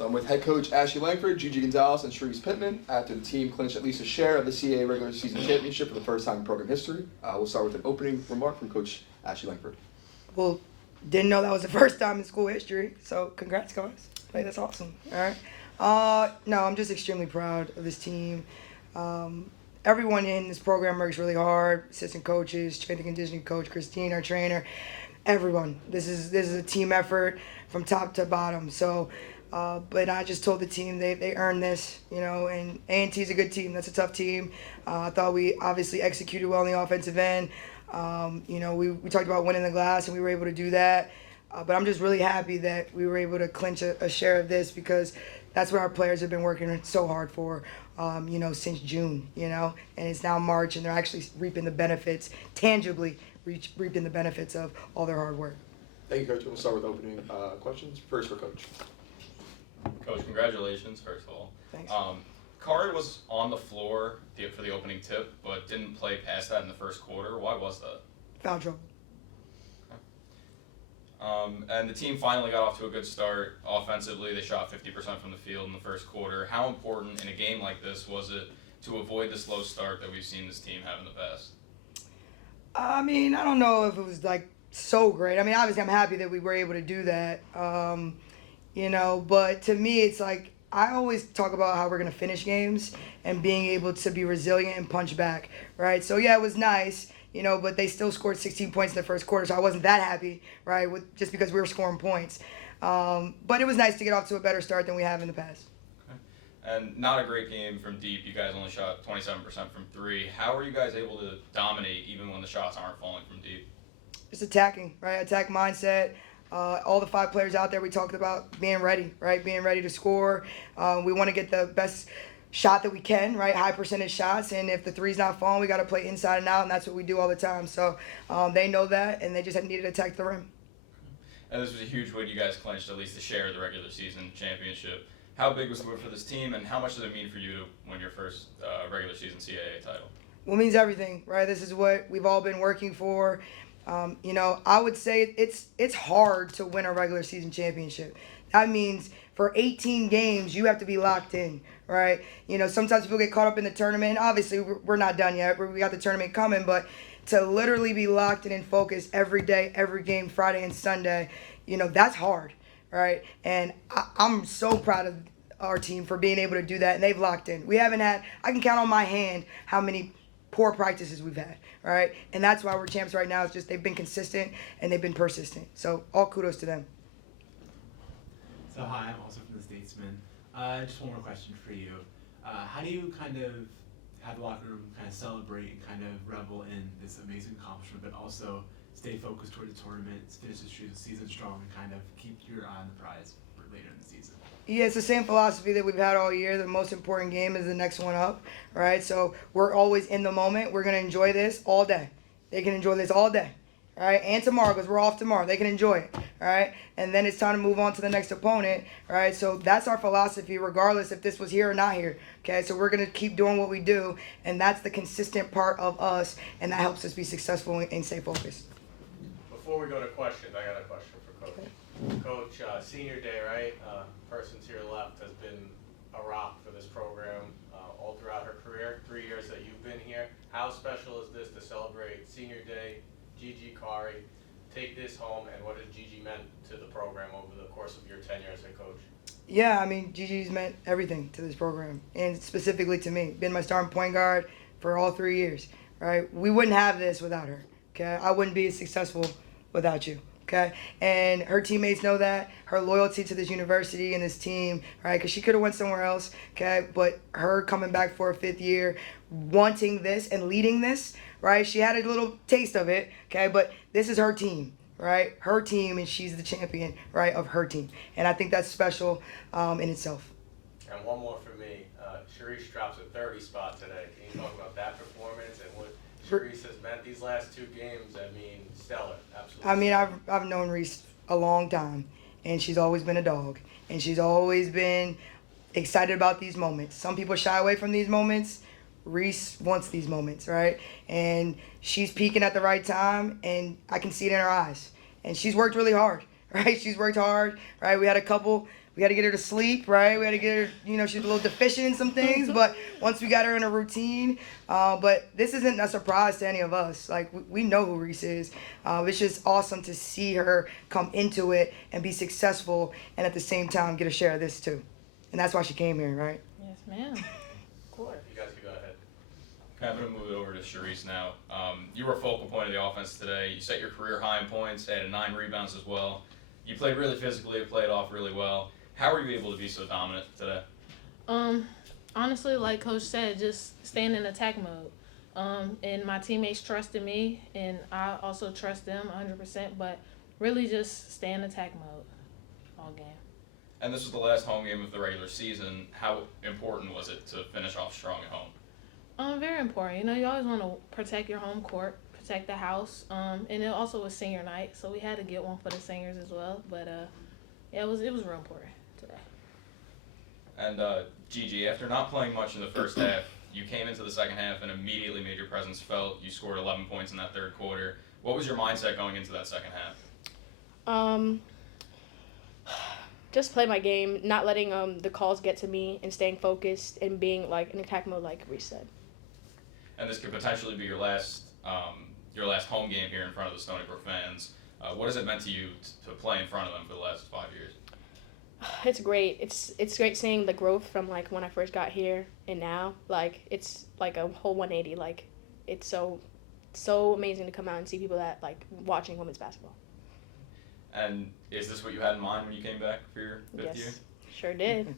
So I'm with head coach Ashley Langford, Gigi Gonzalez, and Sherese Pittman after the team clinched at least a share of the CAA regular season championship for the first time in program history. We'll start with an opening remark from Coach Ashley Langford. Well, didn't know that was the first time in school history, so congrats, guys. Like, that's awesome. All right. No, I'm just extremely proud of this team. Everyone in this program works really hard. Assistant coaches, strength and conditioning coach Christine, our trainer, everyone. This is a team effort from top to bottom. So, but I just told the team they earned this, and A&T is a good team. That's a tough team. I thought we obviously executed well on the offensive end. We talked about winning the glass, and we were able to do that. But I'm just really happy that we were able to clinch a share of this because that's what our players have been working so hard for, since June, and it's now March, and they're actually reaping the benefits, tangibly reaping the benefits of all their hard work. Thank you, Coach. We'll start with opening questions. First for Coach. Coach, congratulations, first of all. Thanks. Card was on the floor for the opening tip, but didn't play past that in the first quarter. Why was that? Foul trouble. And the team finally got off to a good start offensively. They shot 50% from the field in the first quarter. How important in a game like this was it to avoid the slow start that we've seen this team have in the past? I don't know if it was so great. Obviously I'm happy that we were able to do that. But to me it's like I always talk about how we're going to finish games and being able to be resilient and punch back, right? So yeah, it was nice. But they still scored 16 points in the first quarter, so I wasn't that happy, right, just because we were scoring points. But it was nice to get off to a better start than we have in the past. Okay. And not a great game from deep. You guys only shot 27% from three. How are you guys able to dominate even when the shots aren't falling from deep? Just attacking, right? Attack mindset. All the 5 players out there, we talked about being ready, right? Being ready to score. We want to get the best shot that we can, right? High percentage shots, and if the three's not falling, we got to play inside and out, and that's what we do all the time. So they know that, and they just needed to attack the rim. And this was a huge win. You guys clinched at least a share of the regular season championship. How big was the win for this team, and how much does it mean for you to win your first regular season CAA title? Well, it means everything, right? This is what we've all been working for. I would say it's hard to win a regular season championship. That means for 18 games, you have to be locked in, right? Sometimes people get caught up in the tournament. And obviously, we're not done yet. We got the tournament coming, but to literally be locked in and focused every day, every game, Friday and Sunday, that's hard, right? And I'm so proud of our team for being able to do that, and they've locked in. I can count on my hand how many poor practices we've had, right? And that's why we're champs right now. It's just they've been consistent and they've been persistent. So all kudos to them. So hi, I'm also from the Statesman. Just one more question for you. How do you kind of have the locker room kind of celebrate and kind of revel in this amazing accomplishment, but also stay focused toward the tournament, finish the season strong, and kind of keep your eye on the prize for later in the season? Yeah, it's the same philosophy that we've had all year. The most important game is the next one up, right? So we're always in the moment. We're going to enjoy this all day. They can enjoy this all day, all right? And tomorrow, because we're off tomorrow. They can enjoy it, all right? And then it's time to move on to the next opponent, all right? So that's our philosophy, regardless if this was here or not here, okay? So we're going to keep doing what we do, and that's the consistent part of us, and that helps us be successful and stay focused. Before we go to questions, I got a question for Coach. Coach, senior day, right? Person to your left has been a rock for this program all throughout her career, 3 years that you've been here. How special is this to celebrate senior day, Gigi Kari, take this home, and what has Gigi meant to the program over the course of your tenure as head coach? Yeah, Gigi's meant everything to this program, and specifically to me. Been my starting point guard for all 3 years, right? We wouldn't have this without her, okay? I wouldn't be as successful without you. Okay, and her teammates know that, her loyalty to this university and this team, right? Because she could have went somewhere else, okay? But her coming back for a 5th year, wanting this and leading this, right? She had a little taste of it, okay? But this is her team, right? Her team, and she's the champion, right, of her team. And I think that's special in itself. And one more for me. Sherese drops a 30 spot today. Can you talk about that performance and what Sherese has meant these last 2 games? Stellar, absolutely. I've known Reese a long time, and she's always been a dog, and she's always been excited about these moments. Some people shy away from these moments. Reese wants these moments, right? And she's peaking at the right time, and I can see it in her eyes. And she's worked really hard, right? She's worked hard, right? We had We had to get her to sleep, right? We had to get her, she's a little deficient in some things, but once we got her in a routine, but this isn't a surprise to any of us. Like, we know who Reese is. It's just awesome to see her come into it and be successful and at the same time get a share of this too. And that's why she came here, right? Yes, ma'am. Of course. You guys can go ahead. Okay, I'm going to move it over to Sherese now. You were a focal point of the offense today. You set your career high in points, added 9 rebounds as well. You played really physically, played off really well. How were you able to be so dominant today? Honestly, like Coach said, just staying in attack mode. And my teammates trusted me, and I also trust them 100%, but really just stay in attack mode all game. And this was the last home game of the regular season. How important was it to finish off strong at home? Very important. You always want to protect your home court, protect the house. And it also was senior night, so we had to get one for the seniors as well. But yeah, it was real important today. And Gigi, after not playing much in the first half, you came into the second half and immediately made your presence felt. You scored 11 points in that third quarter. What was your mindset going into that second half? Just play my game, not letting the calls get to me, and staying focused and being like in attack mode, like Reese said. And this could potentially be your last home game here in front of the Stony Brook fans. What has it meant to you to play in front of them for the last 5 years? It's great. It's great seeing the growth from like when I first got here and now. Like it's like a whole 180. Like it's so amazing to come out and see people that like watching women's basketball. And is this what you had in mind when you came back for your fifth year? Yes, sure did.